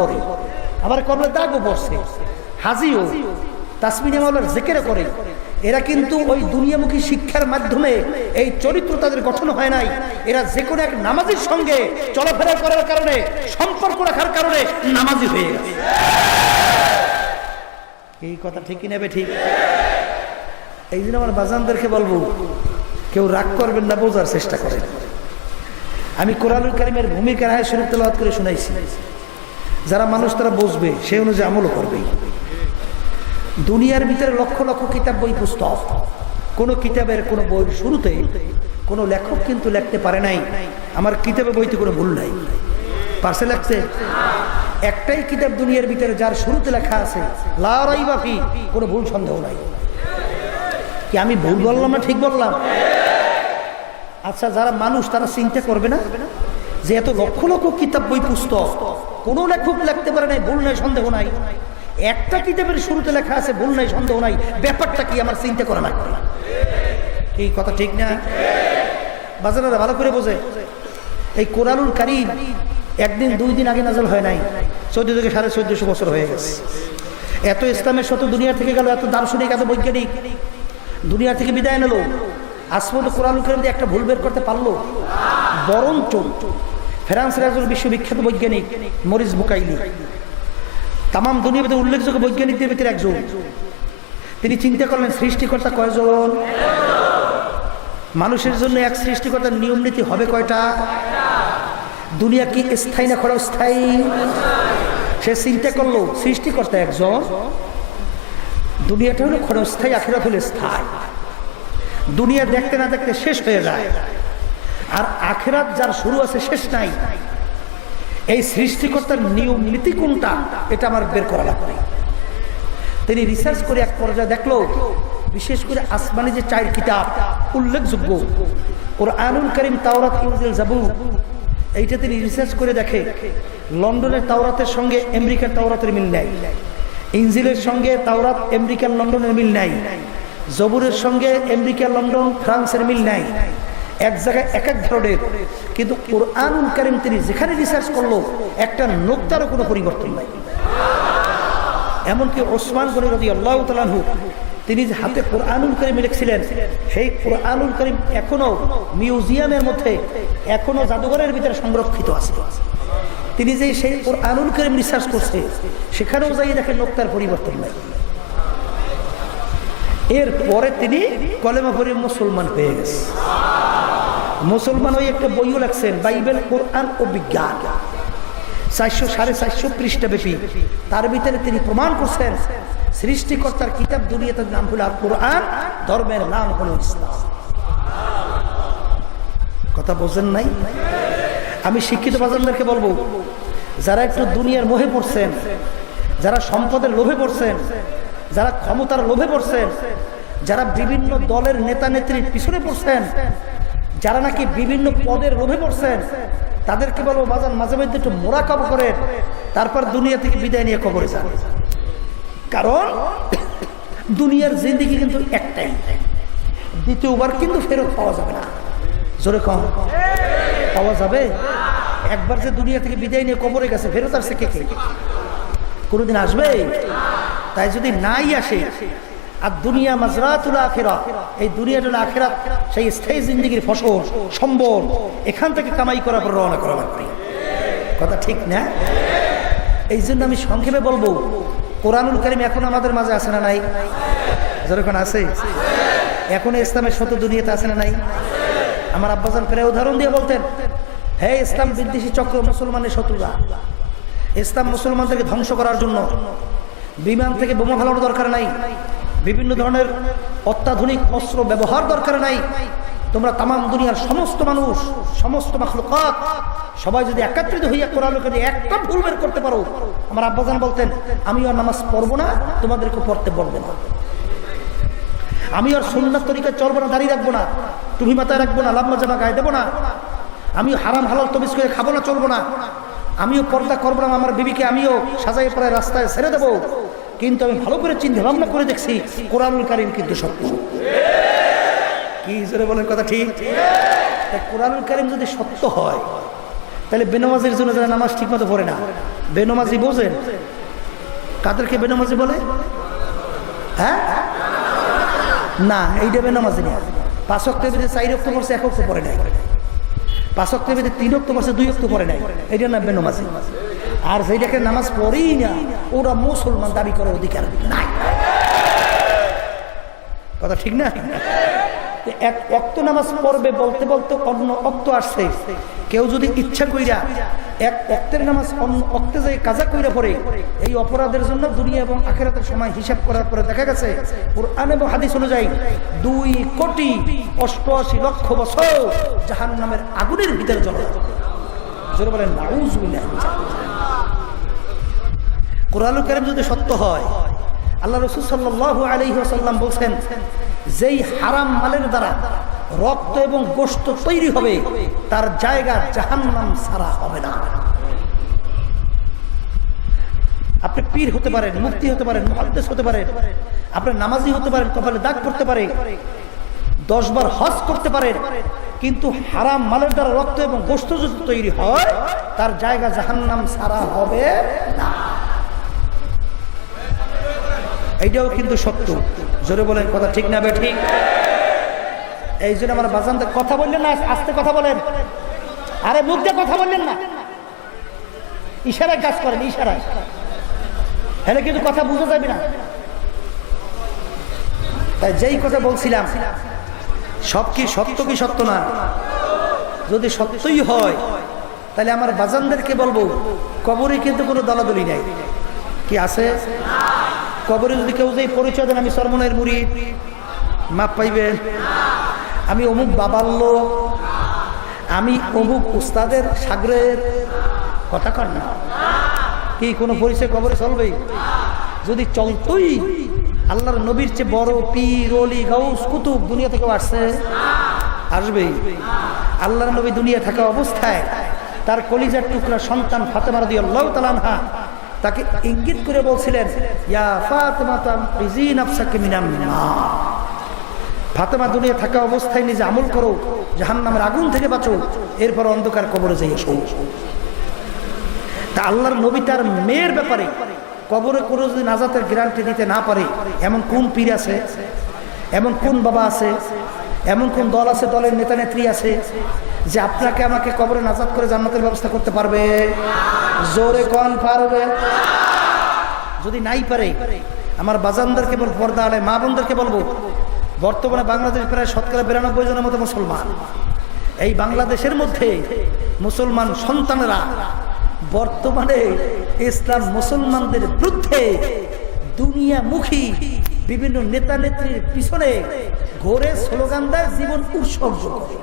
করে, আবার কবরে দাগও পড়ছে, হাজিও তাসবিহ মাওলার জিকির করে। এরা কিন্তু ওই দুনিয়ামুখী শিক্ষার মাধ্যমে এই চরিত্র তাদের গঠন হয় নাই। এরা যে কোনো এক নামাজির সঙ্গে চলাফেরা করার কারণে, সম্পর্ক রাখার কারণে নামাজি হয়ে গেছে। এই কথা ঠিকই নেবে ঠিক। এই জন্য আমার বাজানদেরকে বলবো, কেউ রাগ করবেন না, বোঝার চেষ্টা করেন। আমি কোরআনুল কারীমের ভূমিকার আয়াত শরীফ তেলাওয়াত করে শুনাইছি, যারা মানুষ তারা বুঝবে, সেই অনুযায়ী আমলও করবে। দুনিয়ার ভিতরে লক্ষ লক্ষ কিতাব, বই, পুস্তক, কোনো কিতাবের কোনো বইয়ের শুরুতে কোনো লেখক কিন্তু লিখতে পারে নাই আমার কিতাবে বইতে কোনো ভুল নাই। পারছে লিখতে? একটাই কিতাব দুনিয়ার ভিতরে যার শুরুতে লেখা আছে লা রাইবা ফি, কোনো ভুল সন্দেহ নাই। কি আমি ভুল বললাম না ঠিক বললাম? আচ্ছা, যারা মানুষ তারা চিন্তা করবে না যে এত লক্ষ লক্ষ কিতাব, বই, পুস্তক, কোনো লেখক লিখতে পারে নাই, ভুল নাই, সন্দেহ নাই। একটা কিতাবের শুরুতে লেখা আছে ভুল নাই, সন্দেহ নাই, ব্যাপারটা কি আমার চিন্তা করা লাগবে। এই কথা ঠিক না? বাজারেরা ভালো করে বোঝে। এই কোরআনুল কারীম একদিন দুই দিন আগে নাযিল হয় নাই, 14 থেকে 1450 বছর হয়ে গেছে। এত ইসলামের শত দুনিয়া থেকে গেল, এত দার্শনিক, এত বৈজ্ঞানিক দুনিয়া থেকে বিদায় নিল, আজ পর্যন্ত কোরআনুল কারীম দিয়ে একটা ভুল বের করতে পারলো? বরঞ্চ ফ্রান্সের একজন বিশ্ববিখ্যাত বৈজ্ঞানিক মরিস বুকাইলি, তাম দুনিয়ার ভিতরে উল্লেখযোগ্য বৈজ্ঞানিকদের ভিতরে একজন, তিনি চিন্তা করলেন সৃষ্টিকর্তা কয়জন? মানুষের জন্য এক সৃষ্টিকর্তার নিয়ম নীতি হবে কয়টা? দুনিয়া কি স্থায়ী না ক্ষণস্থায়ী? সে চিন্তা করলো সৃষ্টিকর্তা একজন, দুনিয়াটা হলো ক্ষণস্থায়ী, আখিরাত হলো স্থায়ী। দুনিয়া দেখতে না দেখতে শেষ হয়ে যায়, আর আখিরাত যার শুরু আছে শেষ নাই। এই সৃষ্টিকর্তার নিয়ম নীতি কোনটা, এটা আমার বের করা লাগবে। তিনি রিসার্চ করে এক পর্যায়ে দেখলো, বিশেষ করে আসমানি যে 4 কিতাব উল্লেখযোগ্য, কোরআনুল কারীম, তাওরাত, ইনজিল, জাবুর, এইটা তিনি রিসার্চ করে দেখে লন্ডনের তাওরাতের সঙ্গে আমেরিকার তাওরাতের মিল নাই, ইনজিলের সঙ্গে তাওরাত আমেরিকার লন্ডনের মিল নাই, জবুরের সঙ্গে আমেরিকা, লন্ডন, ফ্রান্সের মিল নাই, এক জায়গায় এক এক ধরনের। কিন্তু কোরআনুল কারীম তিনি যেখানে রিসার্চ করলো একটা নোক্তারও কোনো পরিবর্তন নাই। এমনকি ওসমান গনি রাদিয়াল্লাহু তাআলা আনহু তিনি যে হাতে কোরআনুল কারীম লিখছিলেন, সেই কোরআনুল কারীম এখনো মিউজিয়ামের মধ্যে, এখনো জাদুঘরের ভিতরে সংরক্ষিত আছে। তিনি যে সেই কোরআনুল কারীম রিসার্চ করছে, সেখানেও যাই দেখেন নোক্তার পরিবর্তন নাই। এরপরে তিনি কলেমা পড়ে মুসলমান হয়ে গেছে। মুসলমান হয়ে একটা বইও লেখছেন, বাইবেল, কোরআন ও বিজ্ঞান, 400-450 পৃষ্ঠা ব্যাপী। তার ভিতরে তিনি প্রমাণ করছেন সৃষ্টিকর্তার কিতাব দুনিয়াতে নাম হলো কোরআন, ধর্মের নাম হলো ইসলাম। কথা বোঝেন নাই? আমি শিক্ষিত বাজানদেরকে বলবো, যারা একটু দুনিয়ার মোহে পড়ছেন, যারা সম্পদের লোভে পড়ছেন, যারা ক্ষমতার লোভে পড়ছেন, যারা বিভিন্ন দলের নেতা নেত্রীর পিছনে পড়ছেন, যারা নাকি বিভিন্ন পদের লোভে পড়ছেন, তাদেরকে বলবো বাজান মাঝে মধ্যে একটু মোরাকাবা করেন, তারপর দুনিয়া থেকে বিদায় নিয়ে কবরে যান। কারণ দুনিয়ার জিন্দেগি কিন্তু একটাই, দ্বিতীয়বার কিন্তু ফেরত পাওয়া যাবে না। জোরে কম পাওয়া যাবে? একবার যে দুনিয়া থেকে বিদায় নিয়ে কবরে গেছে, ফেরত আসছে কে কে? কোনোদিন আসবে? তাই যদি নাই আসে, আর দুনিয়া মাজরাতুল আখিরাহ, এই দুনিয়াটা হলো আখিরাত, সেই স্থায়ী জিন্দেগির ফসল, সম্বল, এখান থেকে কামাই করার পর রওনা করা লাগবে। কথা ঠিক না? এই জন্য আমি সংক্ষেপে বলবো, কোরআনুল কারীম এখন আমাদের মাঝে আছে না নাই? যখন আছে, এখন ইসলামের শত দুনিয়াতে আছে না নাই? আমার আব্বাজান প্রায় উদাহরণ দিয়ে বলতেন, হে ইসলাম বিদ্বেষী চক্র, মুসলমানের শত্রুরা, ইসলাম মুসলমানদেরকে ধ্বংস করার জন্য বিমান থেকে বোমা ফেলানোর দরকার নাই, বিভিন্ন ধরনের অত্যাধুনিক অস্ত্র ব্যবহার দরকার নাই। তোমরা তাম দুনিয়ার সমস্ত মানুষ, সমস্ত মাখলুকাত, সবাই যদি একত্রিত হইয়া কোরআনুল কারীম একটা ভুল বের করতে পারো, আমার আব্বাজান বলতেন, আমি আর নামাজ পড়বো না, তোমাদেরকে পড়তে বলবো না, আমি আর সুন্নাত তরিকায় চলবো না, দাঁড়িয়ে রাখবো না, টুপি মাথায় রাখবো না, লাম্বা জামা গায়ে দেবো না, আমিও হারাম হালাল তমিজ করে খাবো না, চলবো না, আমিও পর্দা করবো না, আমার বিবিকে আমিও সাজাই পড়ায় রাস্তায় ছেড়ে দেবো। কিন্তু আমি ভালো করে চিন্তা ভাবনা করে দেখছি, কোরআনুল কারীম কিন্তু সত্য। কি জোরে বলেন কথা ঠিক? কোরআনুল কারীম যদি সত্য হয়, তাহলে বেনামাজির জন্য যারা নামাজ ঠিক মতো পড়ে না, বেনামাজি বোঝেন কাদেরকে বেনামাজি বলে? হ্যাঁ না, এইটা বেনামাজি না। 5 ওয়াক্তের ভিতরে 4 ওয়াক্ত পড়ছে, 1 ওয়াক্ত পড়ে নাই। 5 ওয়াক্তের ভিতরে 3 ওয়াক্ত পড়ছে, 2 ওয়াক্ত পড়ে নাই, এটা না বেনামাজি। আর যেটাকে নামাজ পড়েই না, ওরা মুসলমান দাবি করার অধিকার নাই। কথা ঠিক না? এক ওয়াক্ত নামাজ পড়বে বলতে বলতে অন্য ওয়াক্ত আসছে, কেউ যদি ইচ্ছা কইরা এক ওয়াক্তের নামাজ অন্য ওয়াক্তে যায় কাজা কইরা পড়ে, এই অপরাধের জন্য দুনিয়া এবং আখিরাতের সময় হিসাব করার পরে দেখা গেছে কুরআন এবং হাদিস অনুযায়ী 2,88,00,000 বছর জাহান্নামের আগুনের ভিতরে জ্বলে। জোরে বলেন নাউযুবিল্লাহ। কুরআনুল কারীম যদি সত্য হয়, আল্লাহ রাসূল সাল্লাল্লাহু আলাইহি ওয়াসাল্লাম বলেন, যেই হারাম মালের দ্বারা রক্ত এবং গোশত তৈরি হবে তার জায়গা জাহান্নাম ছাড়া হবে না। আপনি পীর হতে পারেন, মুফতি হতে পারেন, মুহাদ্দিস হতে পারেন, আপনি নামাজি হতে পারেন, কপালে দাগ পড়তে পারে, 10 বার হজ করতে পারেন, কিন্তু হারাম মালের দ্বারা রক্ত এবং গোশত যদি তৈরি হয় তার জায়গা জাহান্নাম ছাড়া হবে না। এইটাও কিন্তু সত্য। জোরে বলেন কথা ঠিক না ঠিক? এই জন্য আমার বাজানতে কথা বললেন না, আস্তে কথা বলেন। আরে মুখ দিয়ে কথা বললেন না, ইশারায় কাজ করেন, ইশারায়, হলে কিন্তু কথা বুঝা যাবে না। তাই যেই কথা বলছিলাম, সব কি সত্য কি সত্য না? যদি সত্যই হয় তাহলে আমার বাজানদেরকে বলবো, কবরে কিন্তু কোনো দলাদলি নাই। কি আছে? কবরে যদি কেউ যে পরিচয় দেন আমি সরমনের মুরিদ, মাপ পাইবেন। আমি অমুক বাবার লোক, আমি অমুক উস্তাদের সাগরের, কথা কর না। কি কোনো পরিচয় কবরে চলবে? যদি চলতই, আল্লাহর নবীর চেয়ে বড় পীর, ওলি, গাউস, কুতুব দুনিয়া থেকে আসছে? আসবে। আল্লাহর নবী দুনিয়া থাকা অবস্থায় তার কলিজার টুকরা সন্তান ফাতেমা রাদিয়াল্লাহু তাআলা আনহা তাকে ইঙ্গিত করে বলছিলেন, ইয়া ফাতেমা তামজি নাফসাকা মিনান নার। ফাতেমা দুনিয়া থাকা অবস্থায় নিজে আমল করো, জাহান্নামের আগুন থেকে বাঁচো, এরপর অন্ধকার কবরে যাই এসো। তা আল্লাহর নবী তার মেয়ের ব্যাপারে কবরে কোনো যদি নাজাতের গ্যারান্টি দিতে না পারে, এমন কোন পীর আছে, এমন কোন বাবা আছে, এমন কোন দল আছে, দলের নেতা নেত্রী আছে যে আপনাকে আমাকে কবরে নাজাত করে জান্নাতের ব্যবস্থা করতে পারবে? জোরে কোন পারবে? যদি নাই পারে, আমার বাজানদেরকে বলবো, পর্দা আলে মা বোনদেরকে বলবো, বর্তমানে বাংলাদেশ প্রায় 92% জনের মতো মুসলমান। এই বাংলাদেশের মধ্যে মুসলমান সন্তানেরা বর্তমানে ইসলাম মুসলমানদের বিরুদ্ধে দুনিয়ামুখী বিভিন্ন নেতা নেত্রীর পিছনে ঘোরে, স্লোগান দেয়, জীবন উৎসর্গ করে।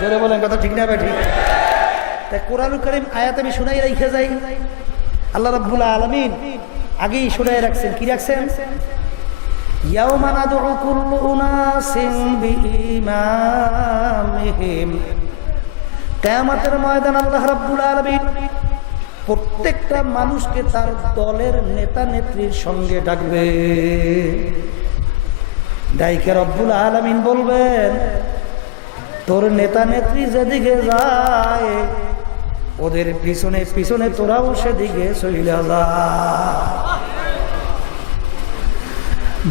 জোরে বলেন কথা ঠিক না ঠিক? তাই কোরআনুল কারীম আয়াত আমি শুনাই রেখে যাই। আল্লাহ রাব্বুল আলামিন আগেই শুনাই রাখছেন। কি রাখছেন? ইয়াওমা নাদউ কুল্লু উনাসিন বিইমামিহিম। কিয়ামতের ময়দান আল্লাহ রাব্বুল আলামিন প্রত্যেকটা মানুষকে তার দলের নেতা নেত্রীর সঙ্গে ডাকবে। ডাইকে রব্বুল আলামিন বলবেন, তোর নেতা নেত্রী যেদিকে যায় ওদের পিছনে পিছনে তোরাও সেদিকে চলে যা।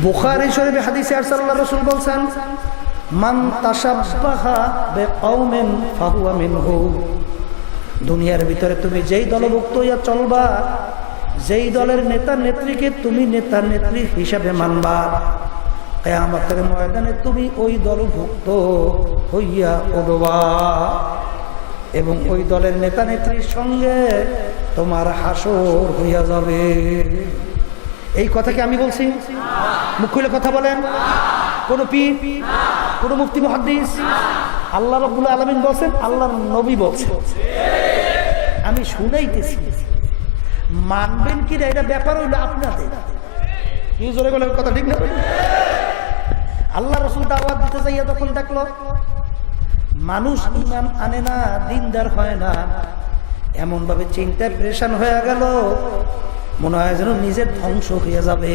বুখারী শরীফে হাদিসে আল্লাহর রাসূল বলেন, মান তাশাব্বাহা বিকওমিন ফাহুয়া মিনহু। দুনিয়ার ভিতরে তুমি যেই দলভুক্ত হইয়া চলবা, যেই দলের নেতা নেত্রীকে তুমি নেতা নেত্রী হিসাবে মানবা, কিয়ামতের ময়দানে তুমি ওই দলভুক্ত হইয়া উঠবা এবং ওই দলের নেতা নেত্রীর সঙ্গে তোমার হাসর হইয়া যাবে। এই কথা কি আমি বলছি? মুখ খুলে কথা বলেন। কোন পীর, কোন মুফতি, মুহাদ্দিস? আল্লাহ রাব্বুল আলামিন বলেন, আল্লাহর নবী বলেন। আমি শুনাইতেছি, মানবেন কি না এটা ব্যাপার হইল আপনাদের। কি জোরে বলেন কথা ঠিক না? আল্লাহ রাসূল দাওয়াত দিতে যাইয়া তখন দেখলো মানুষ ঈমান আনে না, দিনদার হয় না, এমন ভাবে চিন্তায় পেরেশান হয়ে গেল, মনে হয় যেন নিজের ধ্বংস হয়ে যাবে।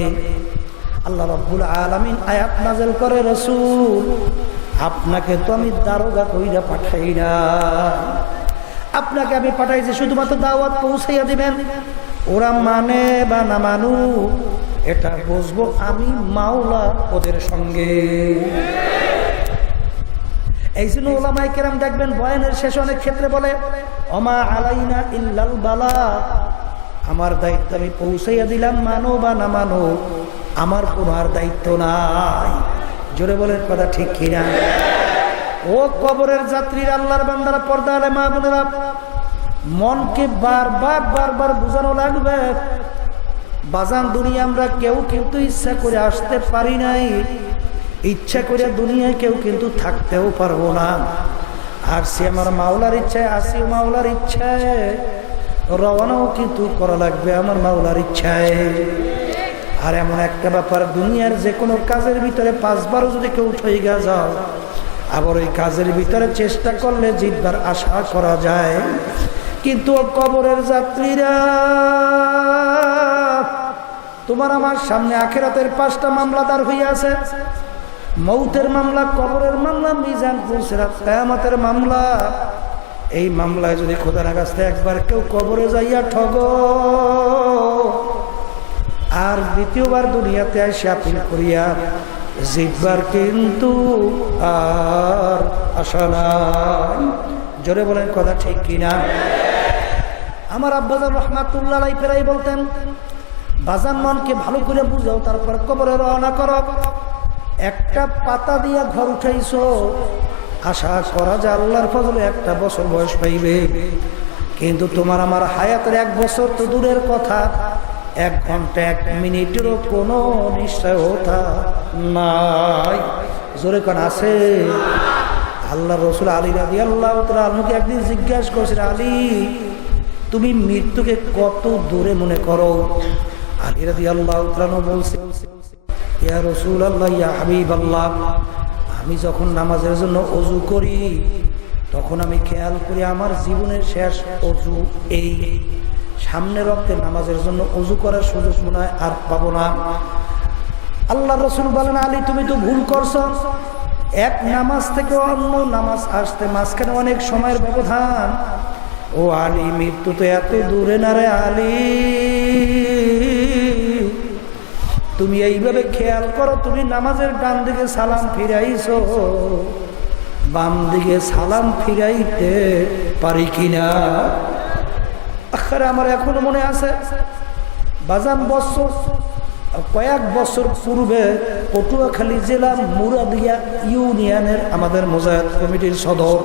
আল্লাহ রাব্বুল আলামিন আয়াত নাযিল করে, রাসূল আপনাকে তো আমি দারোগা কইরা পাঠাই না, আপনাকে আমি পাঠাইছি শুধুমাত্র দাওয়াত পৌঁছাইয়া দিবেন। ওরা মানে বা না মানুক এটা বুঝবো আমি মাওলা ওদের সঙ্গে। এই জন্য ওলামায়ে কেরাম দেখবেন বয়ানের শেষে অনেক ক্ষেত্রে বলে ওমা আলাইনা ইল্লাল বালা, আমার দায়িত্ব আমি পৌঁছাইয়া দিলাম, মানো বা না মানো আমার কোনো আর দায়িত্ব নাই। জোরে বলেন কথা ঠিক কিনা? ও কবরের যাত্রীরা, আল্লাহর বান্দারা, পর্দা আলে মা বোনেরা, মনকে বারবার বুঝানো লাগবে বাজান দুনিয়া আমরা কেউ কিন্তু ইচ্ছা করে আসতে পারি নাই, ইচ্ছা করে দুনিয়ায় কেউ কিন্তু থাকতেও পারবো না। আর সে আমার মাওলার ইচ্ছায় আসি, মাওলার ইচ্ছায় রওনাও কিন্তু করা লাগবে আমার মাওলার ইচ্ছায়। আর এমন একটা ব্যাপার, দুনিয়ার যে কোনো কাজের ভিতরে 5 বারও যদি কেউ উঠে যাও, আবার ওই কাজের ভিতরে চেষ্টা করলে জিতবার আশা করা যায়। কিন্তু কবরের যাত্রীরা, তোমার আমার সামনে আখিরাতের 5টা মামলা দাঁড় হইয়া আছে। মৌতের মামলা, কবরের মামলা, মিজান পুলসিরাত, কিয়ামতের মামলা। এই মামলায় যদি খোদার কাছ থেকে একবার কেউ কবরে যাইয়া ঠগ, আর দ্বিতীয়বার দুনিয়াতে এসে আপিল করিয়া জিতবার কিন্তু আর আশা নাই। জোরে বলেন কথা ঠিক কিনা? আমার আব্বাজান রহমাতুল্লাহ আলাইহি প্রায় বলতেন, বাজান মনকে ভালো করে বুঝাও, তারপর কবরে রওনা করো। একটা পাতা দিয়া ঘর উঠাইছো, আশা করা যায় আল্লাহর ফজলে 1 বছর বয়স পাইবে, কিন্তু তোমার আমার হায়াতের 1 বছর তো দূরের কথা, 1 ঘন্টা 1 মিনিটেরও কোনো নিশ্চয়তা নাই। জোরে কোন আছে? আল্লাহ রসুল আলী রাদিয়াল্লাহু তাআলা আনহুকে একদিন জিজ্ঞাসা করছেন, আলী তুমি মৃত্যুকে কত দূরে মনে করো? আলী রাদিয়াল্লাহু তাআলা বলছে, ইয়া রাসূলুল্লাহ, ইয়া হাবিবাল্লাহ, আমি যখন নামাজের জন্য ওযু করি তখন আমি খেয়াল করি আমার জীবনের শেষ ওযু এই, সামনে রক্তে নামাজের জন্য ওযু করার সুযোগ মনে হয় আর পাবো না। আল্লাহ রসুল বলেন, আলী তুমি তো ভুল করছো, এক নামাজ থেকে অন্য নামাজ আসতে মাঝখানে অনেক সময়ের ব্যবধান। ও আলী, মৃত্যু তো এত দূরে না রে আলী, তুমি এইভাবে খেয়াল করো, তুমি নামাজের ডান দিকে সালাম ফিরাইছো, বাম দিকে সালাম ফিরাইতে পারি কিনা। আরে আমার এখনো মনে আছে, বাজান কয়েক বছর পূর্বে পটুয়াখালী জেলার মুরাদিয়া ইউনিয়নের আমাদের মুজাহিদ কমিটির সদর,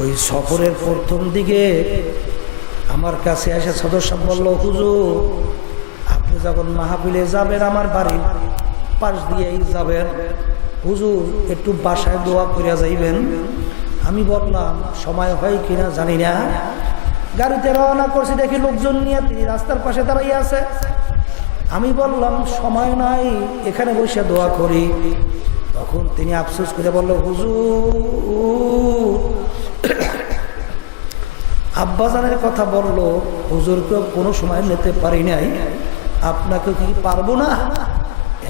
ওই সফরের প্রথম দিকে আমার কাছে এসে সদস্য বলল, হুজুর আপনি যখন মাহফিলে যাবেন আমার বাড়ির পাশ দিয়েই যাবেন, হুজুর একটু বাসায় দোয়া করিয়া যাইবেন। আমি বললাম সময় হয় কিনা জানি না, গাড়িতে রওনা করছি, দেখি লোকজন নিয়ে তিনি রাস্তার পাশে দাঁড়াইয়া আছে। আমি বললাম সময় নাই, এখানে বসে দোয়া করি। তখন তিনি আফসোস করে বলল, হুজুর আব্বাজানের কথা বললো, হুজুরকেও কোনো সময় নিতে পারি নাই, আপনাকে কি পারবো না,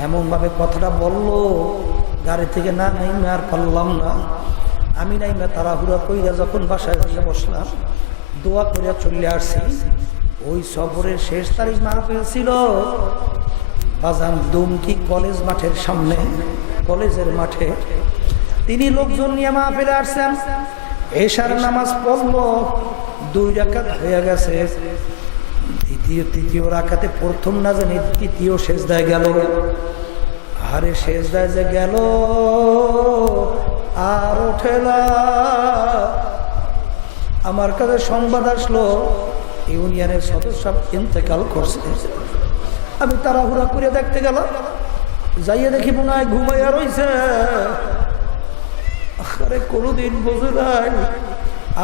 এমনভাবে কথাটা বললো। গাড়ি থেকে না নাইমে আর পারলাম না, আমি নাইমে তাড়াহুড়া কইরা যখন বাসায় গিয়ে বসলাম, দোয়া করিয়া চলে আসছি। ওই সফরের শেষ তারিখ মাহফিল ছিল বাজান দুমকি কলেজ মাঠের সামনে, কলেজের মাঠে। তিনি লোকজন নিয়ে মাহফিলে আসছেন, এশার নামাজ পড়লো, 2 রাকাত হয়ে গেছে। তৃতীয় রাকাতে প্রথম না জানি তৃতীয় সেজদায় গেল। আরে সেজদায় যে গেল আর ওঠে না। আমার কাছে সংবাদ আসলো ইউনিয়নের সদস্য ইন্তেকাল করছে। আমি তাড়াহুড়া করে দেখতে গেলাম, যাইয়ে দেখি মনে হয় ঘুমাইয়া রইছে। আরে কোনোদিন বোঝে নাই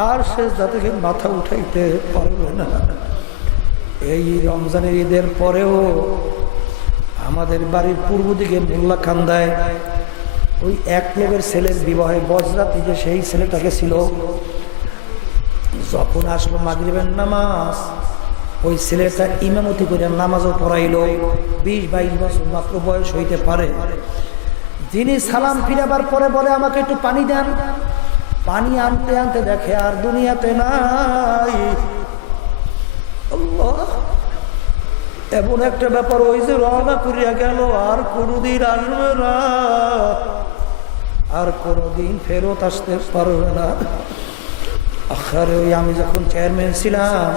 আর সেজদা থেকে মাথা উঠাইতে পারবে না। এই রমজানের ঈদের পরেও আমাদের বাড়ির পূর্ব দিকে মোল্লা খান্দায় ওই এক লোকের ছেলের বিবাহে বজরাতে যে সেই ছেলেটাকে ছিল, যখন আসলো মাগরিবের নামাজ, ওই ছেলেটা ইমামতি করে নামাজও পড়াইলো। 20-22 বছর মাত্র বয়স হইতে পারে। যিনি সালাম ফিরাবার পরে বলে, আমাকে একটু পানি দেন। পানি আনতে আনতে দেখে আর দুনিয়াতে নাই। আল্লাহ, এমন একটা ব্যাপার, ওই যে রওনা করিয়া গেল আর কোনোদিন আসবে না, আর কোনোদিন ফেরত আসতে পারবে না। আখারে ওই আমি যখন চেয়ারম্যান ছিলাম,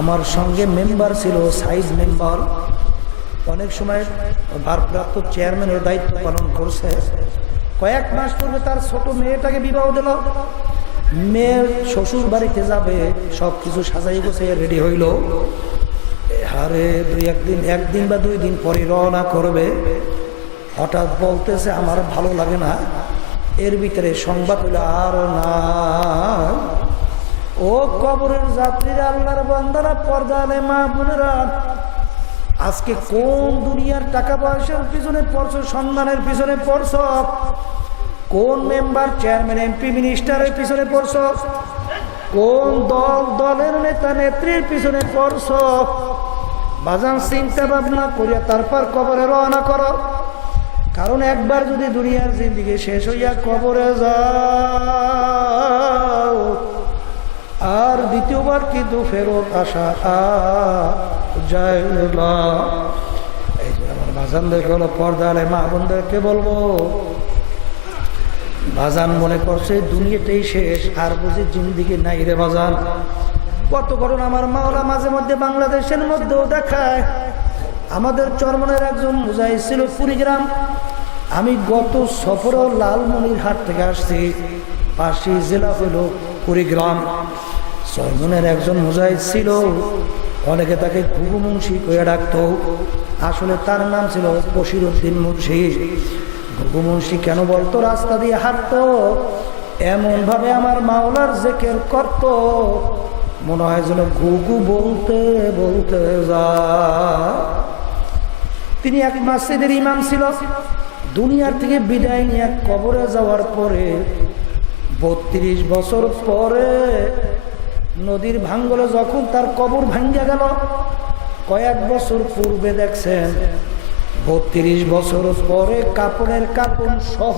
আমার সঙ্গে মেম্বার ছিল, সাইজ মেম্বার, অনেক সময় ভারপ্রাপ্ত চেয়ারম্যানের দায়িত্ব পালন করছে। কয়েক মাস পূর্বে তার ছোট মেয়েটাকে বিবাহ দিল। মেয়ের শ্বশুর বাড়িতে যাবে, সব কিছু সাজাই গোছাইয়া রেডি হইল। আরে একদিন বা 2 দিন পরে রওনা করবে। হঠাৎ বলতেছে আমার ভালো লাগে না। এর ভিতরে সংবাদ হইল আর না। ও কবরের যাত্রীরা, আল্লাহর বান্দারা, পর্দালে মা বোনেরা, আজকে কোন দুনিয়ার টাকা পয়সার পিছনে পড়ছো, সম্মানের পিছনে পড়ছো? কোন মেম্বার, চেয়ারম্যান, এমপি, মিনিস্টারের পিছনে পড়ছো? কোন দলের নেতা নেত্রীর পিছনে পড়ছো? বাজান, চিন্তা ভাবনা করিয়া তারপর কবরে রওনা করো। কারণ একবার যদি দুনিয়ার জিন্দেগি শেষ হইয়া কবরে যাও, আর দ্বিতীয়বার কিন্তু ফেরত আসা যায় না। এই যে আমার বাজানদের হলো পর্দালে মা বোনদেরকে বলবো, বাজান মনে করছে দুনিয়াতেই শেষ, আর বুঝি জিন্দেগি নাই রে বাজান। কত ঘটনা আমার মাওলা মাঝে মধ্যে বাংলাদেশের মধ্যেও দেখায়। আমাদের চরমনের একজন মুজাহিদ ছিল কুড়িগ্রাম। আমি গত সফরেও লালমনিরহাট থেকে আসছি, পাশে জেলা হলো কুড়িগ্রাম। চরমনের একজন মুজাহিদ ছিল, অনেকে তাকে ঘুঘু মুন্সি করে ডাকতো। আসলে তার নাম ছিল বশিরউদ্দিন মুন্সি। ঘুঘু মুন্সি কেন বলতো? রাস্তা দিয়ে হাঁটতো, এমন ভাবে আমার মাওলার জিকির করতো, মনে হয় যেন ঘুঘু বলতে বলতে যা। তিনি এক মসজিদের ইমাম ছিল। দুনিয়ার থেকে বিদায় নিয়ে কবরে যাওয়ার পরে 32 বছর পরে নদীর ভাঙ্গলে যখন তার কবর ভাঙ্গা গেল, কয়েক বছর পূর্বে দেখছেন 32 বছর পরে কাপড়ের কাপড় সহ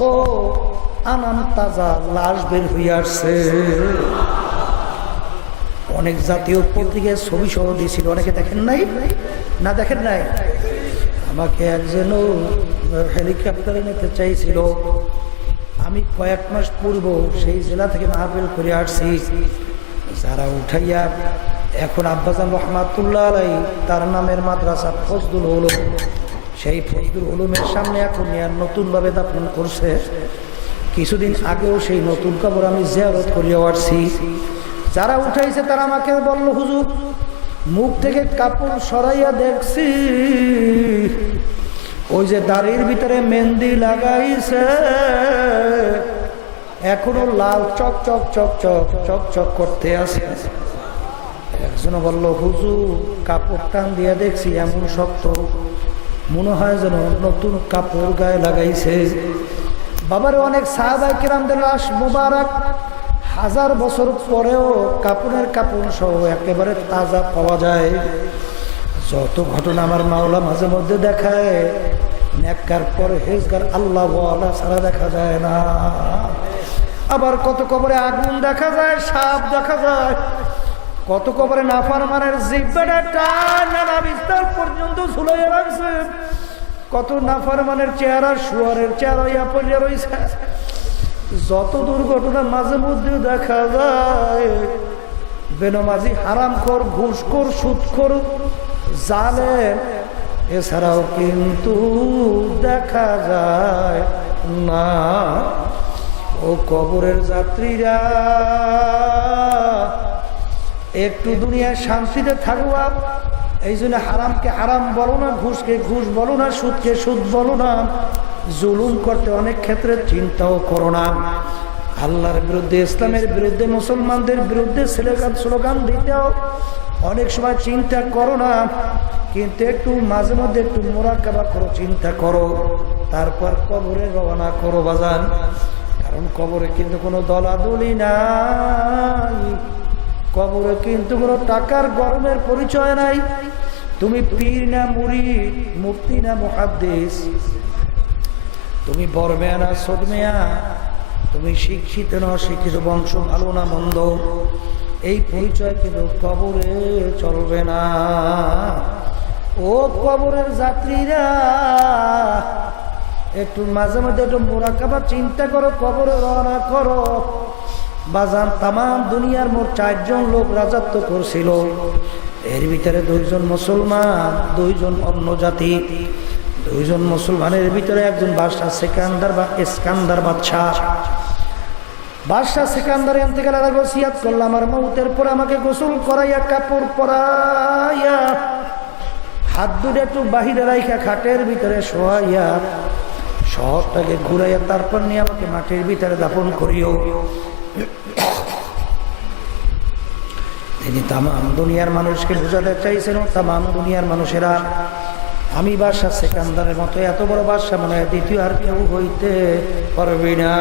আনাম তাজা লাশ বের হয়ে আসছে। অনেক জাতীয় পত্রিকায় ছবি সহ দিয়েছিল, অনেকে দেখেন নাই না? দেখেন নাই? আমাকে একজন হেলিকপ্টারে নিতে চাইছিল। আমি কয়েক মাস পূর্ব সেই জেলা থেকে মাহফিল করে আসছি। যারা উঠাইয়া এখন আব্বাজান রহমাতুল্লাহ আলাই, তার নামের মাদ্রাসা ফজলুল উলুম, সেই ফজলুল উলুমের সামনে এখন নতুনভাবে দাফন করছে। কিছুদিন আগেও সেই নতুন কবর আমি জিয়ারত করিয়া আসছি। যারা উঠাইছে তারা আমাকে বলল, হুজুর মুখ থেকে কাপড় সরাইয়া দেখছি, ওই যে দাড়ির ভিতরে মেহেন্দি লাগাইছে এখনো লাল চক চক চক চক চক চক করতে আছে। একজন বলল, হুজুর কাপড় টান দিয়া দেখছি এমন শক্ত, মনে হয় যেন নতুন কাপড় গায়ে লাগাইছে। বাবারে, অনেক সাহাবায়ে কিরামদের লাশ মুবারক 1000 বছর পরেও কাপড়ের কাপড় সহ একেবারে তাজা পাওয়া যায়। যত ঘটনা আমার মাওলা মাঝে মধ্যে দেখায়, নেককার পরহেজগার আল্লাহ ওয়ালা ছাড়া দেখা যায় না। আবার কত কবরে আগুন দেখা যায়, সাপ দেখা যায়, কত কবরে নাফরমানের জিহ্বাটা টানা বিস্তার পর্যন্ত ঝুলাইয়া রাখছে, কত নাফরমানের চেহারা শুয়ারের চেহারা ইয়া পড়িয়া রয়েছে। যত দুর্ঘটনা মাঝে মধ্যে দেখা যায়, বেনামাজি, হারামখোর, ঘুষখোর, সুদখোর, জালেম, এছাড়াও কিন্তু দেখা যায় না। ও কবরের যাত্রীরা, একটু দুনিয়ায় শান্তিতে থাকবা। এই জন্য হারামকে হারাম বলো না, ঘুষকে ঘুষ বলো না, সুদকে সুদ বলো না। জুলুম করতে অনেক ক্ষেত্রে চিন্তাও করো না। আল্লাহর বিরুদ্ধে, ইসলামের বিরুদ্ধে, মুসলমানদের বিরুদ্ধে স্লোগান দিতেও অনেক সময় চিন্তা করো না। কিন্তু একটু মাঝে মধ্যে একটু মুরাকাবা করো, চিন্তা করো, তারপর কবরে রওনা করো বাজান। কারণ কবরে কিন্তু কোনো দলাদলি নাই, কবরে কিন্তু কোনো টাকার গরমের পরিচয় নাই। তুমি পীর না মুরিদ, মুফতি না মুহাদ্দিস, তুমি বড় মেয়া না ছোট মেয়া, তুমি শিক্ষিত না অশিক্ষিত, বংশ ভালো না মন্দ, এই পরিচয় কিন্তু কবরে চলবে না। ও কবরের যাত্রীরা, একটু মাঝে মধ্যে একটু মোরাকাবা চিন্তা করো, কবরে রওনা করো। বাজান, তাম দুনিয়ার মোট 4 জন লোক রাজত্ব করছিল, এর ভিতরে 2 জন মুসলমান, 2 জন অন্য জাতি। 2 জন মুসলমানের ভিতরে একজন বাদশাহ সিকান্দার বা ইস্কান্দার বাদশাহ। বাদশাহ সিকান্দার ইন্তেকালের আগে ওসিয়ত করল, আমার মউতের পর আমাকে গোসল করাইয়া, কাপড় পরাইয়া, হাত দুটো একটু বাহিরে রাইখা খাটের ভিতরে শোয়াইয়া, শহরটাকে ঘুরাইয়া তারপর নিয়ে আমাকে মাটির ভিতরে দাফন করিও। তিনি তাম দুনিয়ার মানুষকে বোঝাতে চাইছেন, তাম দুনিয়ার মানুষেরা, আমি বাদশাহ সিকান্দারের মতো এত বড় বাদশাহ মনে হয় দ্বিতীয় আর কেউ হইতে পারবে না।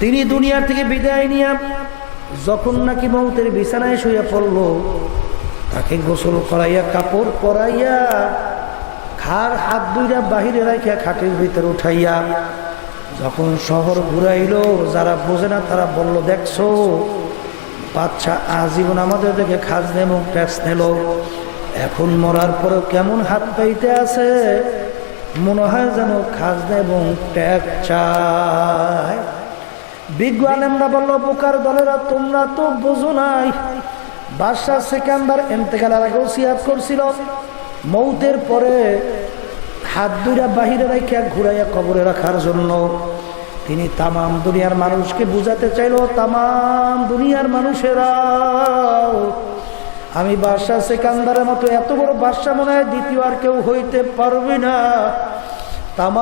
তিনি দুনিয়ার থেকে বিদায় নিয়ে যখন নাকি মউতের বিছানায় শুয়ে পড়ল, তাকে গোসল করাইয়া, কাপড় পরাইয়া, খার হাত দুইটা বাহিরে রাখিয়া খাটের ভিতরে উঠাইয়া যখন শহর ঘুরাইল, যারা বোঝে না তারা বলল, দেখছো বাদশা আজীবন আমাদের দেখে খাজনা এবং ট্যাক্স নিল, এখন মরার পরেও কেমন হাত পাইতে আছে, মনে হয় যেন খাজনা এবং ট্যাক্স চায়। বিজ্ঞ আলেমরা বলল, বোকার দলেরা, তোমরা তো বোঝো নাই, বাদশাহ সিকান্দার ইন্তেকালের আগে ওসিয়ত করছিল, মউতের পরে হাত দুইটা বাহিরে রাখিয়া ঘুরাইয়া কবরে রাখার জন্য। তিনি তাম দুনিয়ার মানুষকে বুঝাতে চাইল, তাম দুনিয়ার মানুষেরা, আমি বাদশাহ সিকান্দারের মতো এত বড় বাদশাহ মনে হয় দ্বিতীয় আর কেউ হইতে পারবে না। তাম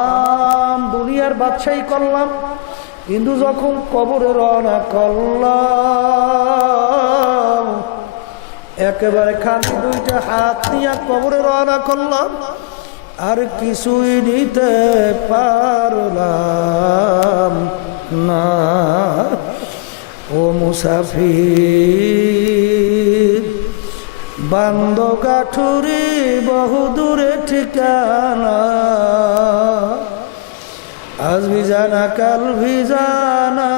দুনিয়ার বাদশাহী করলাম, কিন্তু যখন কবরে রওনা করলাম, একেবারে খালি 2টা হাত নিয়ে কবরে রওনা করলাম, আর কিছুই নিতে পারলাম না। ও মুসাফির, বান্দ কাঠুরি বহুদূরে ঠিকানা, আজ ভিজানা কাল ভিজানা,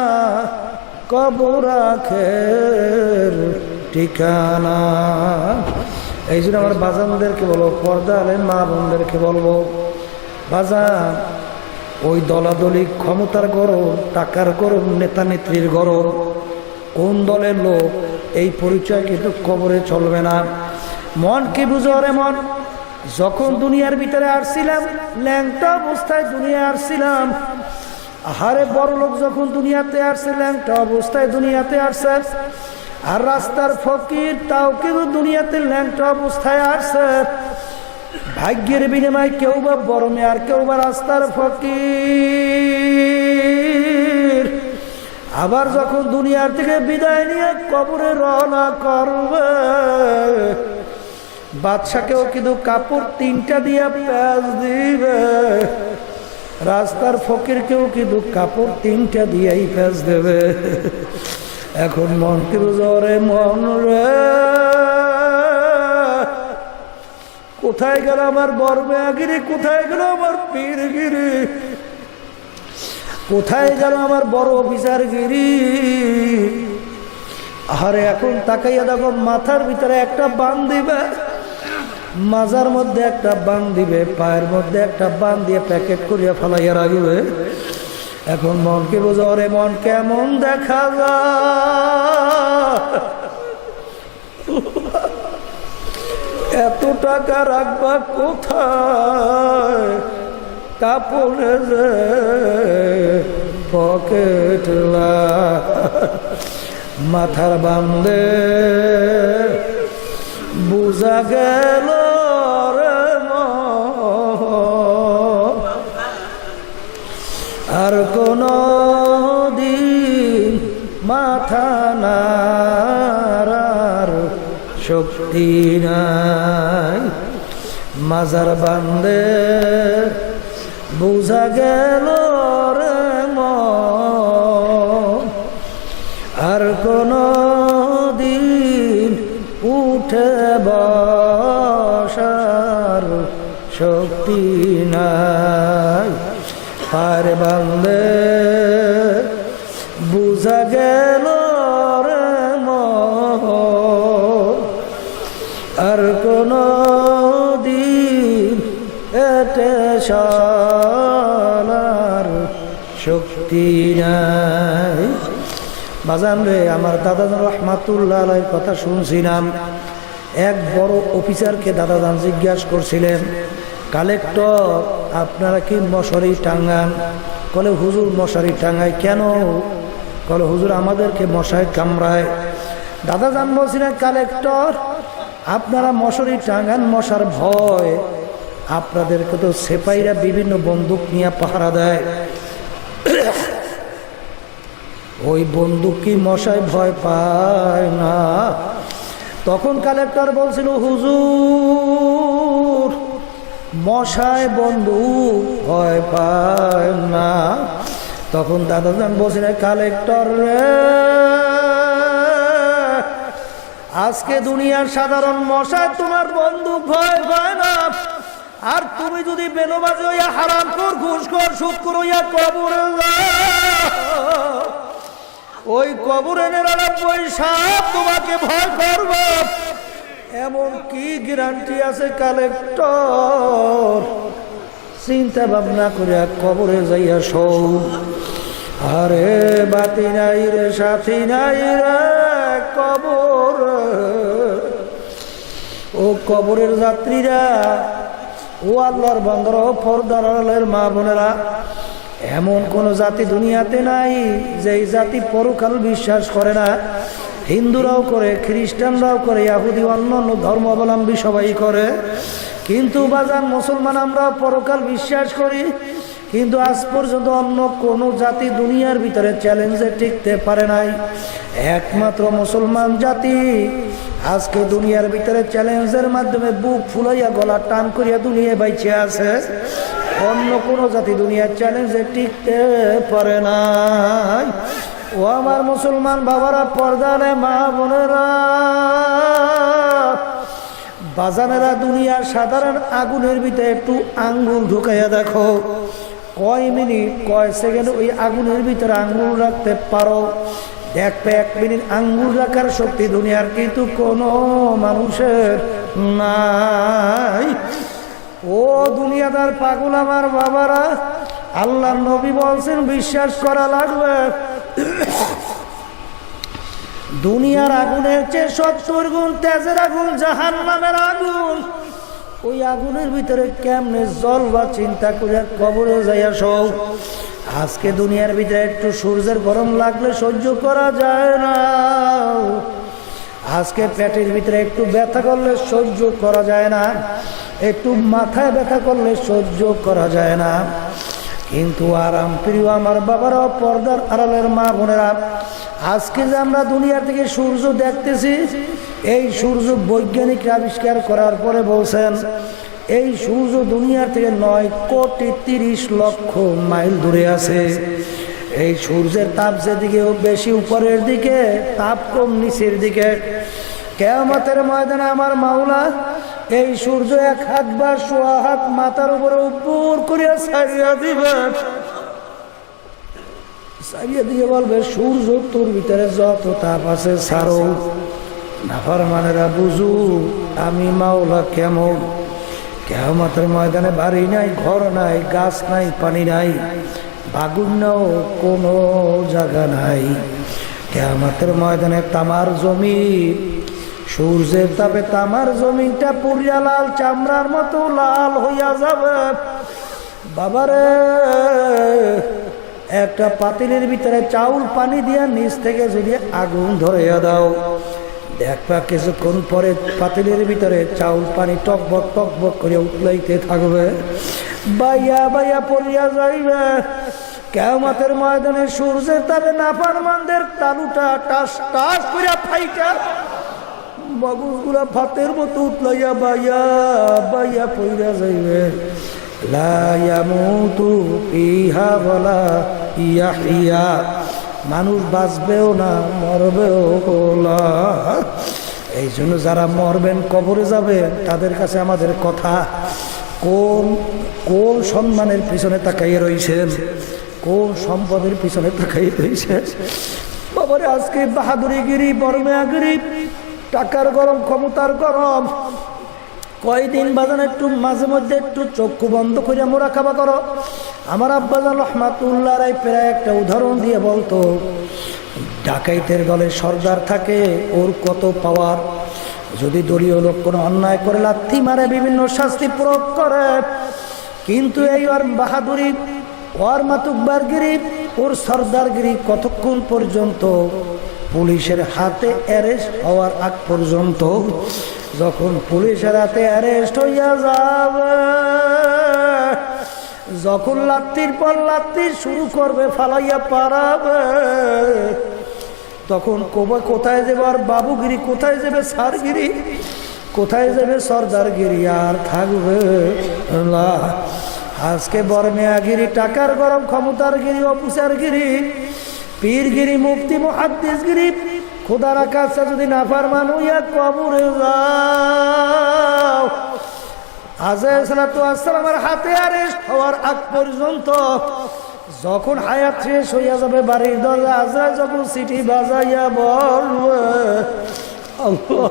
কবর আখের ঠিকানা। এই জন্য আমার বাজানদেরকে বলবো, পর্দা আলেম মা বোনদেরকে বলবো, বাজান, ওই দলাদলি ক্ষমতার গরম, টাকার গরম, নেতা নেত্রীর গরম, কোন দলের লোক, এই পরিচয় কিন্তু কবরে চলবে না। মন কি বুঝো রে মন, যখন দুনিয়ার ভিতরে আসছিলাম, ল্যাংটা অবস্থায় দুনিয়া আসছিলাম। আহারে বড় লোক যখন দুনিয়াতে আসছে, ল্যাংটা অবস্থায় দুনিয়াতে আসছে। আর রাস্তার ফকির, তাও কিন্তু দুনিয়াতে ল্যাংটা অবস্থায় আসছে। ভাগ্যের বিনিময়ে কেউ বা বড় মেয়ে, আর কেউ বা রাস্তার ফকির। আবার যখন দুনিয়ার থেকে বিদায় নিয়ে কবরে রওনা করবে, বাদশাকেও কিন্তু কাপড় 3টা দিয়ে প্যাঁচ দিবে, রাস্তার ফকিরকেও কিন্তু কাপড় 3টা দিয়েই প্যাঁচ দেবে। এখন মন কি বুঝরে মন রে, কোথায় গেল আমার বরমেয়াগিরি, কোথায় গেল আমার পীরগিরি, কোথায় গেল আমার বড় অফিসারগিরি। আরে এখন তাকাইয়া দেখো, মাথার ভিতরে একটা বান দিবে, মাজার মধ্যে একটা বান দিবে, পায়ের মধ্যে একটা বান দিয়ে প্যাকেট করিয়া ফেলাইয়া রাখবে। এখন মনকে বোঝো রে মন, কেমন দেখা যায়, এত টাকা রাখবা কোথায়, কাপড়ে যে পকেট মাথার বান্দে বুঝা গেল রে আর কোন দিন মাথা নাড়ার শক্তি নাই। মাজার বান্দে বুঝা গেল রে আর কোন দিন উঠে বসার শক্তি নাই। পার বান্দে আর কোনো দিন এতে চলার শক্তি নাই। বাজান রে, আমার দাদা রহমাতুল্লাহ আলাইহির কথা শুনছিলাম। এক বড় অফিসারকে দাদাজান জিজ্ঞাসা করছিলেন, কালেক্টর আপনারা কি মশারি টাঙ্গান? বলে হুজুর মশারি টাঙ্গাই কেন? বলে হুজুর আমাদেরকে মশায় কামড়ায়। দাদাজান বলছিলেন, কালেক্টর আপনারা মশারি টাঙ্গান মশার ভয়, আপনাদেরকে তো সেপাইরা বিভিন্ন বন্দুক নিয়ে পাহারা দেয়, ওই বন্দুক কি মশায় ভয় পায় না? তখন কালেক্টর বলছিল, হুজুর মশায় বন্দুক ভয় পায় না। তখন দাদাজান বলছিলেন, কালেক্টর রে, আজকে দুনিয়ার সাধারণ মশায় তোমার বন্দুক ভয় পায় না, আর তুমি যদি বেনমাজি হইয়া হারামখোর ঘুষখোর সুদখোর হইয়া কবরে যাও, ওই কবরে নিরানব্বই সাপ তোমাকে ভয় করবে। এমন কি গ্যারান্টি আছে কালেক্টর? চিন্তা ভাবনা করে কবরে যাইয়া শোও। আরে বাতি নাই রে, সাথী নাই রে, কবর। ও কবরের যাত্রীরা, ও আল্লাহর বান্দারা, ও পর্দার আড়ালের মা বোনেরা, এমন কোন জাতি দুনিয়াতে নাই যেই জাতি পরকাল বিশ্বাস করে না। হিন্দুরাও করে, খ্রিস্টানরাও করে, ইহুদি অন্যান্য ধর্মাবলম্বী সবাই করে, কিন্তু বাজান মুসলমান আমরা পরকাল বিশ্বাস করি। কিন্তু আজ পর্যন্ত অন্য কোনো জাতি দুনিয়ার ভিতরে চ্যালেঞ্জে টিকতে পারে নাই। একমাত্র মুসলমান জাতি আজকে দুনিয়ার ভিতরে চ্যালেঞ্জের মাধ্যমে বুক ফুলাইয়া গলা টান করিয়া দুনিয়া বাইচে আছে। অন্য কোনো জাতি দুনিয়ার চ্যালেঞ্জে টিকতে পারে নাই। ও আমার মুসলমান বাবারা, পর্দানে মা বোনেরা, বাজানেরা, দুনিয়ার সাধারণ আগুনের ভিতরে একটু আঙ্গুল ঢুকাইয়া দেখো, কয় মিনিট কয় সেকেন্ড ওই আগুনের ভিতরে আঙ্গুল রাখতে পারো। দেখবে 1 মিনিট আঙ্গুল রাখার শক্তি দুনিয়ার কিন্তু কোনো মানুষের নাই। ও দুনিয়াদার পাগল আমার বাবারা, আল্লাহ নবী বলছেন বিশ্বাস করা লাগবে, দুনিয়ার আগুনের চেয়ে 70 গুণ তেজের আগুন জাহান্নামের আগুন। ওই আগুনের ভিতরে কেমনে জ্বলবা চিন্তা করে কবরে যাইয়া সব। আজকে দুনিয়ার ভিতরে একটু সূর্যের গরম লাগলে সহ্য করা যায় না, আজকে পেটের ভিতরে একটু ব্যথা করলে সহ্য করা যায় না, একটু মাথায় ব্যথা করলে সহ্য করা যায় না। কিন্তু আরাম প্রিয় আমার বাবারা, পর্দার আড়ালের মা বোনেরা, আজকে যে আমরা দুনিয়া থেকে সূর্য দেখতেছি, এই সূর্য বৈজ্ঞানিক আবিষ্কার করার পরে বলছেন এই সূর্য দুনিয়া থেকে 9,30,00,000 মাইল দূরে আছে। এই সূর্যের তাপ যেদিকে বেশি উপরের দিকে, তাপ কম নিচের দিকে। কিয়ামতের ময়দানে আমার মাওলা এই সূর্য 1 হাত বা 1.25 হাত মাথার উপরে উপর করিয়া ছাড়িয়া দিবেন, ছাড়িয়ে দিয়ে বলবে সূর্য তোর ভিতরে যত তাপ আছে ছাড়ো। নাফরমানেরা বুঝু আমি মাওলা কেমন। কিয়ামতের ময়দানে বাড়ি নাই, ঘর নাই, গাছ নাই, পানি নাই, বাগুন্নাও কোনো জায়গা নাই। কিয়ামতের ময়দানে তামার জমিন, সূর্যের তাপে তামার জমিনটা পুরিয়া লাল চামড়ার মতো লাল হইয়া যাবে। বাবারে, একটা পাতিলের ভিতরে চাউল পানি দিয়া নিচ থেকে যদি আগুন ধরিয়া দাও, দেখবা কিছুক্ষণ পরে পাতিলের ভিতরে চাউল পানি টকবক টকবক করে উতলাইতে থাকবে, বাইয়া বাইয়া পড়িয়া যাইবে। কিয়ামতের ময়দানে সূর্যের তাপে নাফরমানদের তালুটা টাস টাস করিয়া ফাইটা মগজগুলা ভাতের মতো উতলাইয়া বাইয়া বাইয়া পড়িয়া যাইবে। লা ইয়ামুতু ফিহা ওয়ালা ইয়াহইয়া, মানুষ বাঁচবেও না মরবেও না। এই জন্য যারা মরবেন কবরে যাবে তাদের কাছে আমাদের কথা, কোন কোন সম্মানের পিছনে তাকাইয়ে রয়েছেন, কোন সম্পদের পিছনে তাকাইয়ে রয়েছেন। বাবারে, আজকে বাহাদুরিগিরি বর্মেয়াগিরি টাকার গরম, ক্ষমতার গরম। কয়দিন বাজান একটু মাঝে মধ্যে একটু চক্ষু বন্ধ করে মুরাকাবা করো। আমার আব্বাজান রহমাতুল্লাহ রায় প্রায় একটা উদাহরণ দিয়ে বলতো, ডাকাইতের গলে সর্দার থাকে, ওর কত পাওয়ার। যদি দলীয় লোক কোনো অন্যায় করে লাথি মারে, বিভিন্ন শাস্তি প্রয়োগ করে, কিন্তু এই ওর বাহাদুরি, ওর মাতুকবারগিরি, ওর সর্দারগিরি কতক্ষণ পর্যন্ত? পুলিশের হাতে অ্যারেস্ট হওয়ার আগ পর্যন্ত। যখন পুলিশের হাতে অ্যারেস্ট হইয়া যাবে, যখন লাত্তির পর লাত্তি শুরু করবে, ফালাইয়া পারাবে, তখন কোথায় যাবে আর বাবুগিরি, কোথায় যাবে সারগিরি, কোথায় যাবে সর্দারগিরি? আর থাকবে না। আজকে বর্মেয়াগিরি, টাকার গরম, ক্ষমতার গিরি, অফিসারগিরি, পীরগিরি, মুফতি মুহাদ্দিসগিরি, খোদার কাছে যদি নাফরমান হইয়া কবরে যাও, আজরাইল সালাতু ওয়াসসালামের হাতে অ্যারেস্ট হওয়ার আগ পর্যন্ত, যখন হায়াত শেষ হইয়া যাবে, বাড়ির দরজা আজরাইল যখন সিটি বাজাইয়া বলবে, আল্লাহ,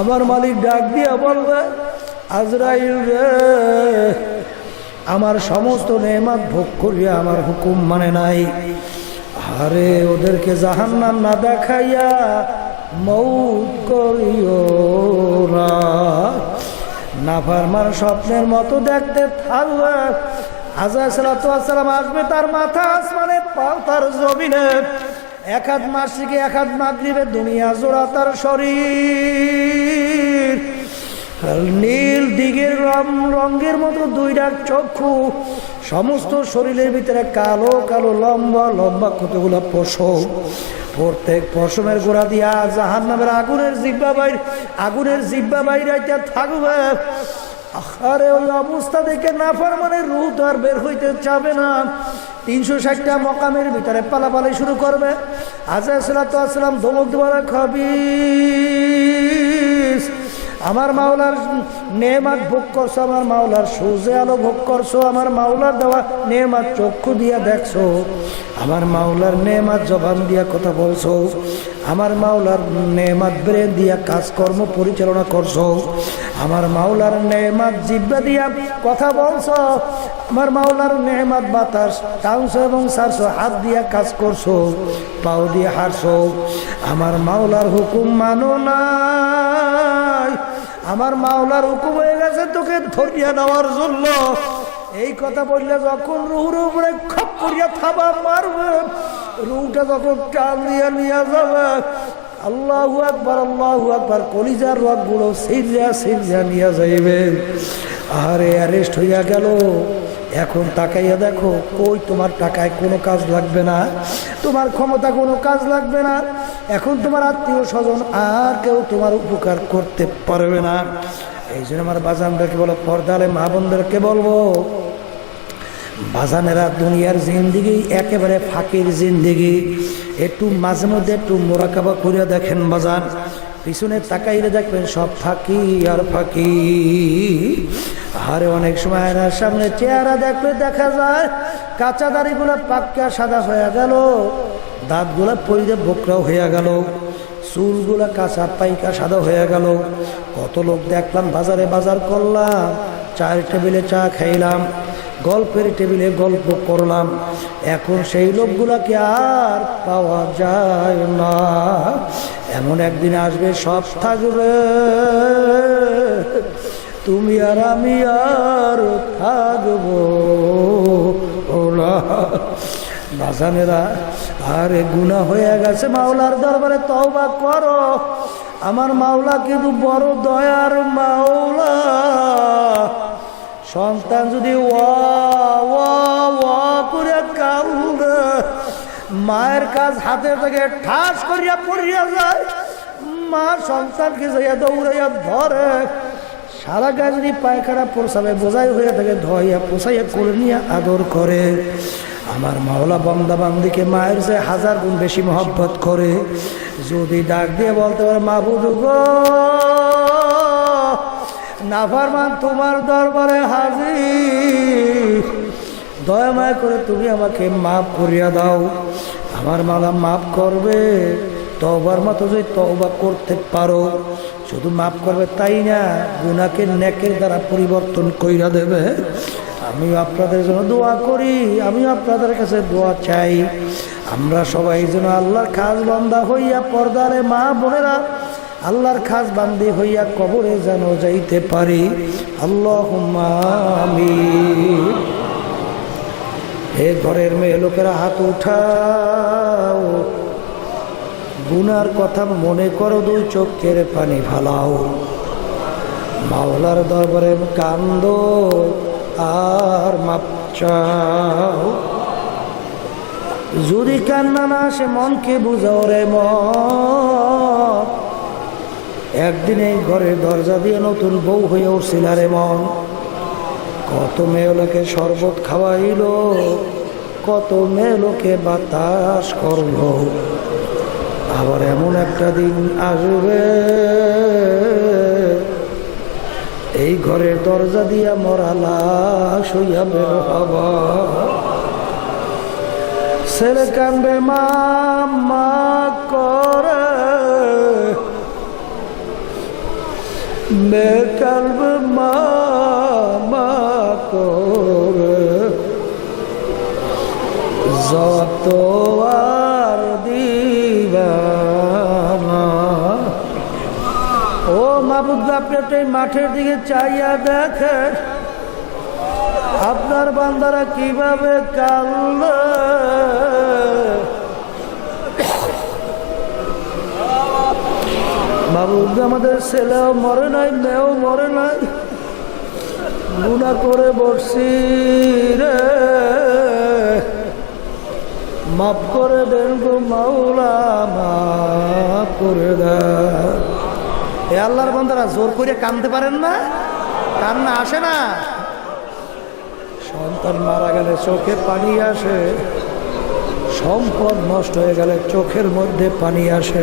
আমার মালিক ডাক দিয়া বলবে, আজরাইল রে, আমার সমস্ত নেয়ামত ভোগ করিয়া আমার হুকুম মানে নাই। আরে ওদেরকে জাহান্নাম না দেখাইয়া মউত করিও না। নাফরমান স্বপ্নের মতো দেখতে থাকবে। আজরাইল সালাতু ওয়াসসালাম আসবে, তার মাথা আসমানে, পাও তার জমিনে, এক হাত মাসিকে, এক হাত মাগরিবে, দুনিয়া জোড়া তার শরীর। নীল দিঘির রঙের মতো দুইটা চক্ষু, সমস্ত শরীরের ভিতরে কালো কালো লম্বা লম্বা কতগুলো পশম, প্রত্যেক পশমের গোড়া দিয়া জাহান্নামের আগুনের জিহ্বা বাইরে থাকবে। আরে ওই অবস্থা দেখে নাফরমানের রূহ তো আর বের হইতে চাবে না। 360টা মকামের ভিতরে পালাপালি শুরু করবে। আজরাইল সালাতু ওয়াসসালাম ধমক দেওয়ার, খাবিস, আমার মাওলার নেয়ামত ভোগ করছো, আমার মাওলার সূর্যে আলো ভোগ করছো, আমার মাওলার দেওয়া নেয়ামত চক্ষু দিয়া দেখছো, আমার মাওলার নেয়ামত জবান দিয়া কথা বলছো, আমার মাওলার নেয়ামত ব্রেন দিয়া কাজকর্ম পরিচালনা করছো, আমার মাওলার নেয়ামত জিহ্বা দিয়া কথা বলছো, আমার মাওলার নেয়ামত বাতাস টানছো এবং ছাড়ছো, হাত দিয়া কাজ করছো, পাও দিয়ে হাঁটছো, আমার মাওলার হুকুম মানো না। আমার মাওলার হুকুম হয়ে গেছে তোকে ধরিয়া নেওয়ার জন্য। এই কথা বললে যখন রুহুর উপরে খপ করিয়া থাবা মারবে, রুহটা যখন টান দিয়া নিয়ে যাবে, আল্লাহু আকবার, আল্লাহু আকবার, কলিজার রগগুলো সিজা সিজা নিয়ে যাইবে। আরে অ্যারেস্ট হইয়া গেল। এখন তাকাইয়া দেখো, কই তোমার টাকায় কোনো কাজ লাগবে না, তোমার ক্ষমতা কোনো কাজ লাগবে না, এখন তোমার আত্মীয় স্বজন আর কেউ তোমার উপকার করতে পারবে না। এই জন্য আমার বাজানদেরকে বলো, পর্দালে মা বোনদেরকে বলবো, বাজানেরা দুনিয়ার জিন্দিগি একেবারে ফাঁকির জিন্দিগি। একটু মাঝে মধ্যে একটু মোরাকাবা করে দেখেন বাজান, পিছনে তাকাইলে দেখবেন সব ফাঁকি আর ফাঁকি। আরে অনেক সময় আয়নার সামনে চেহারা দেখলে দেখা যায় কাঁচা দাড়িগুলো পাক্কা সাদা হয়ে গেল, দাঁতগুলা পরিদে বোকরাও হয়ে গেল, চুলগুলা কাঁচা পাইকা সাদা হয়ে গেল। কত লোক দেখলাম বাজারে বাজার করলাম, চায়ের টেবিলে চা খাইলাম, গল্পের টেবিলে গল্প করলাম, এখন সেই লোকগুলাকে আর পাওয়া যায় না। এমন একদিন আসবে সব থাকবে, তুমি আর আমি আর থাকবো না। বাজানেরা, আরে গুনাহ হয়ে গেছে, মাওলার দরবারে তওবা করো। আমার মাওলা কিন্তু বড় দয়ার মাওলা। সন্তান যদি ওয়া ওয়া ওয়া করে কাঁদে, মায়ের কাজ হাতে থেকে ঠাস করিয়া পড়িয়া যায়, মা সন্তানকে যাইয়া দৌড়াইয়া ধরে, সারা গাছ যদি পায়খানা প্রসাবে বোঝাই হয়ে থাকে, ধোয়াইয়া পোষাইয়া করে নিয়ে আদর করে। আমার মাওলা বান্দা বান্দিকে মায়ের যে 1000 গুণ বেশি মহব্বত করে। যদি ডাক দিয়ে বলতে পারে, মাবুদ গো, নাফরমান তোমার দরবারে হাজির, দয়া মায়া করে তুমি আমাকে মাফ করিয়া দাও। আমার মাওলা মাফ করবে, তওবার মতো যদি তওবা করতে পারো, শুধু মাফ করবে তাই না, গুনাহকে নেকের দ্বারা পরিবর্তন কইরা দেবে। আমি আপনাদের জন্য দোয়া করি, আমি আপনাদের কাছে দোয়া চাই, আমরা সবাই যেন আল্লাহর খাস বান্দা হইয়া, পর্দারে মা বোনেরা আল্লাহর খাস বান্দি হইয়া কবরে যেন যাইতে পারি। আল্লাহুম্মা আমিন। হে ঘরের মেয়ে লোকেরা হাত উঠাও, গুনার কথা মনে করো, দুই চোখের পানি ফালাও, মাওলার দরবারে কান্দো আর মাপ চাও। যদি কান্না না আসে মনকে বুঝাও রে মন, একদিন এই ঘরের দরজা দিয়ে নতুন বউ হয়ে উঠছিল রে মন। কত মেয়ে লোকে শরবত খাওয়াইলো, কত মেয়ে লোকে বাতাস করলো, আবার এমন একটা দিন আসবে এই ঘরের দরজা দিয়া মরা লাশ হইয়া বের হবা। ছেলে কান্দে মা করে, মেয়ে কান্দে মা করে, যত আর দিবানা। ও মাহবুব, আপনি একটা মাঠের দিকে চাইয়া দেখেন আপনার বান্দারা কিভাবে কাঁদলো। মাহবুব, আমাদের ছেলেও মরে নাই, মেয়েও মরে নাই, গুনাহ করে বসছি রে, মাফ করে দেন গো মাওলা, মাফ করে দেন। এ আল্লাহর বান্দারা জোর করে কাঁদতে পারেন না? কান্না আসে না? সন্তান মারা গেলে চোখে পানি আসে, সম্পদ নষ্ট হয়ে গেলে চোখের মধ্যে পানি আসে,